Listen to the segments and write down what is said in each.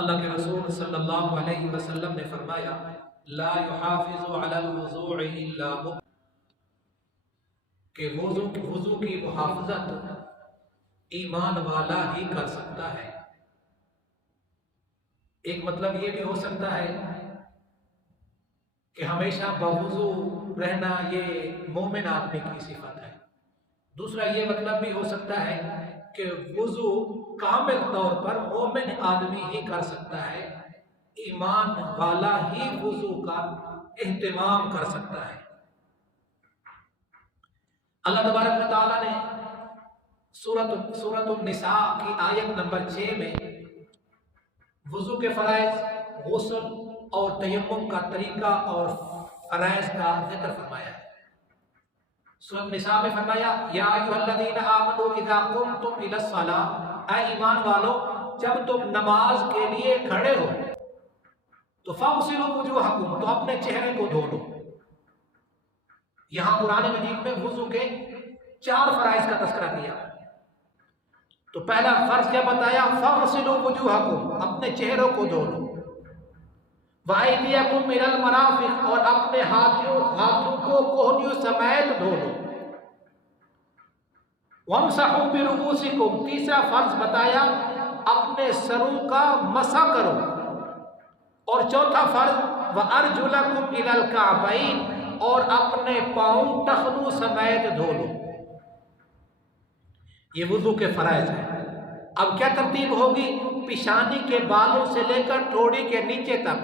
اللہ کے رسول صلی اللہ علیہ وسلم نے فرمایا لا يحافظ على الوضوء الا مؤمن، کہ وضو کی محافظت ایمان والا ہی کر سکتا ہے۔ ایک مطلب یہ بھی ہو سکتا ہے کہ ہمیشہ بوضو رہنا یہ مومن آدمی کی صفت ہے۔ دوسرا یہ مطلب بھی ہو سکتا ہے کہ وضو کامل طور پر مومن آدمی ہی کر سکتا ہے، ایمان والا ہی وضو کا اہتمام کر سکتا ہے۔ اللہ تبارک و تعالیٰ نے سورۃ النساء کی آیت نمبر 6 میں وضو کے فرائض، غسل اور تیمم کا طریقہ اور فرائض کا ذکر فرمایا ہے۔ سورۃ النساء میں فرمایا یا ایھا الذین آمنوا اذا قمتم الی الصلاۃ، اے ایمان والو جب تم نماز کے لیے کھڑے ہو تو فاغسلوا وجوہکم، تو اپنے چہرے کو دھو لو۔ یہاں قرآن مجید میں وضو کے 4 فرائض کا تذکرہ کیا۔ تو پہلا فرض کیا بتایا؟ فاغسلوا وجوہکم، اپنے چہروں کو دھو لو۔ وَأَيْدِيَكُمْ إِلَى الْمَرَافِقِ، اور اپنے ہاتھوں کو کوہنیوں سمیت دھو لو۔ وَامْسَحُوا بِرُؤُوسِكُمْ، تیسرا فرض بتایا اپنے سروں کا مسح کرو۔ اور چوتھا فرض وَأَرْجُلَكُمْ إِلَى الْكَعْبَيْنِ، اور اپنے پاؤں ٹخنوں سمیت دھو لو۔ یہ وضو کے فرائض ہیں۔ اب کیا ترتیب ہوگی؟ پیشانی کے بالوں سے لے کر ٹھوڑی کے نیچے تک،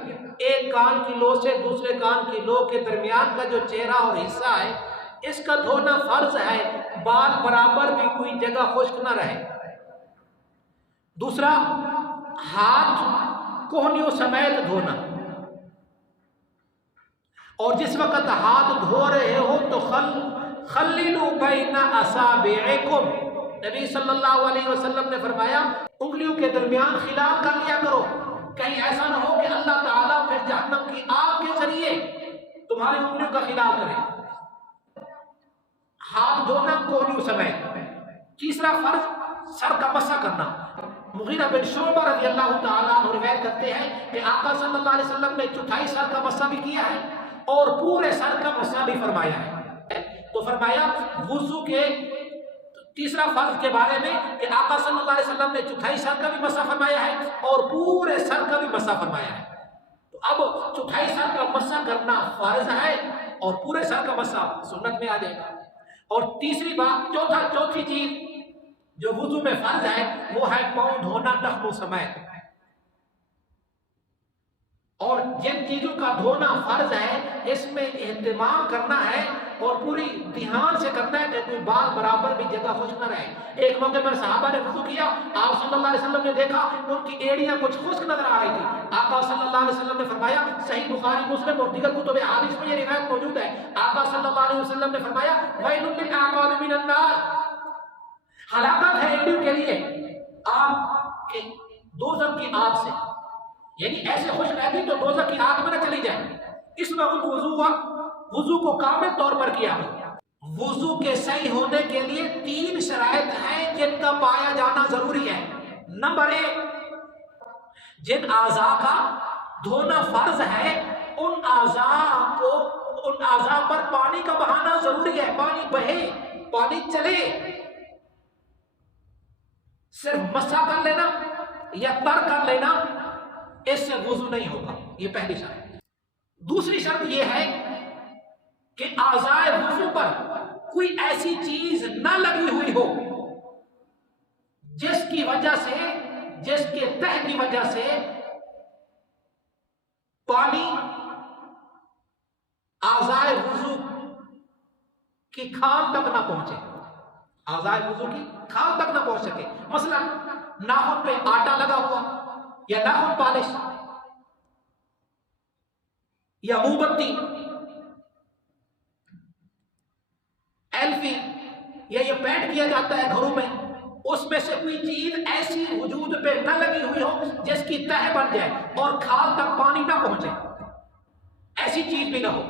ایک کان کی لو سے دوسرے کان کی لو کے درمیان کا جو چہرہ اور حصہ ہے اس کا دھونا فرض ہے، بال برابر بھی کوئی جگہ خشک نہ رہے۔ دوسرا ہاتھ کوہنیوں سمیت دھونا، اور جس وقت ہاتھ دھو رہے ہو تو خللوا بین اصابعکم، نبی صلی اللہ علیہ وسلم نے فرمایا انگلیوں کے درمیان خلال کر لیا کرو، کہیں ایسا نہ ہو کہ اللہ تعالیٰ پھر جہنم کی آگ کے ذریعے تمہاری انگلیوں کا خلال کرے۔ ہاتھ دھونا کوہنیوں سمیت۔ تیسرا فرض سر کا مسح کرنا۔ مغیرہ بن شعبہ رضی اللہ تعالیٰ عنہ روایت کرتے ہیں کہ آقا صلی اللہ علیہ وسلم نے چوتھائی سر کا مسح بھی کیا ہے اور پورے سر کا مسح بھی فرمایا ہے۔ تو فرمایا وضو کے تیسرا فرض کے بارے میں کہ آقا صلی اللہ علیہ وسلم نے چوتھائی سر کا بھی مسح فرمایا ہے اور پورے سر کا بھی مسح فرمایا ہے۔ تو اب چوتھائی سر کا مسح کرنا فرض ہے اور پورے سر کا مسح سنت میں آ جائے گا۔ اور تیسری بات، چوتھی چیز جو وضو میں فرض ہے وہ ہے پاؤں دھونا ٹخنوں سمیت۔ اور جن چیزوں کا دھونا فرض ہے اس میں اہتمام کرنا ہے اور پوری دھیان سے کرنا ہے کہ کوئی بال برابر بھی جگہ خشک نہ رہے۔ ایک موقع پر صحابہ نے وضو کیا، آپ صلی اللہ علیہ وسلم نے دیکھا ان کی ایڑیاں کچھ خشک نظر آ رہی تھی۔ آقا صلی اللہ علیہ وسلم نے فرمایا، صحیح بخاری مسلم اور دیگر کتب احادیث میں یہ روایت موجود ہے، آقا صلی اللہ علیہ وسلم نے فرمایا ویل للاعقاب من النار، ہلاکت ہے ایڑیوں کے لیے آگ کے دوزخ کی آگ سے، یعنی ایسے خوش رہتی تو دوزخ کی آگ میں نہ چلی جائے۔ اس وقت وضو کو کامل طور پر کیا۔ وضو کے صحیح ہونے کے لیے 3 شرائط ہیں جن کا پایا جانا ضروری ہے۔ نمبر 1، جن اعضاء کا دھونا فرض ہے ان اعضاء پر پانی کا بہانا ضروری ہے، پانی بہے، پانی چلے۔ صرف مسح کر لینا یا تر کر لینا اس سے وضو نہیں ہوگا، یہ پہلی شرط۔ دوسری شرط یہ ہے کہ اعضاء وضو پر کوئی ایسی چیز نہ لگی ہوئی ہو جس کی وجہ سے، جس کے تہ کی وجہ سے پانی اعضاء وضو کی کھال تک نہ پہنچے، اعضاء وضو کی کھال تک نہ پہنچ سکے۔ مثلا ناخن پہ آٹا لگا ہوا یا ناخن پالش یا موم بتی، ایلفی یا یہ پینٹ کیا جاتا ہے گھروں میں، اس میں سے کوئی چیز ایسی وجود پہ نہ لگی ہوئی ہو جس کی تہ بن جائے اور کھال تک پانی نہ پہنچے، ایسی چیز بھی نہ ہو۔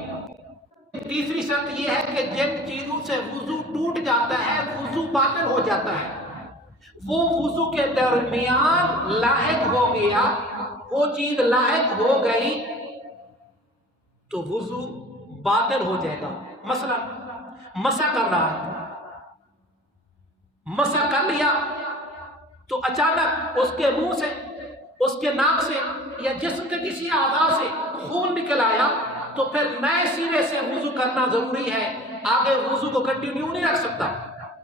تیسری شرط یہ ہے کہ جن چیزوں سے وضو ٹوٹ جاتا ہے، وضو باطل ہو جاتا ہے، وہ وضو کے درمیان لاحق ہو گیا وہ چیز لاحق ہو گئی تو وضو باطل ہو جائے گا. مثلا مسح کر رہا ہے، مسح کر لیا تو اچانک اس کے منہ سے، اس کے ناک سے یا جسم کے کسی اعضاء سے خون نکل آیا تو پھر نئے سرے سے وضو کرنا ضروری ہے. آگے وضو کو کنٹینیو نہیں رکھ سکتا،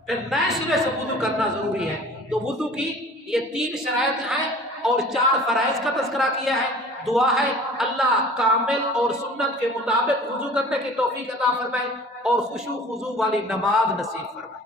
پھر نئے سرے سے وضو کرنا ضروری ہے. تو وضو کی یہ 3 شرائط ہیں اور 4 فرائض کا تذکرہ کیا ہے. دعا ہے اللہ کامل اور سنت کے مطابق وضو کرنے کی توفیق عطا فرمائے اور خشوع خضوع والی نماز نصیب فرمائے.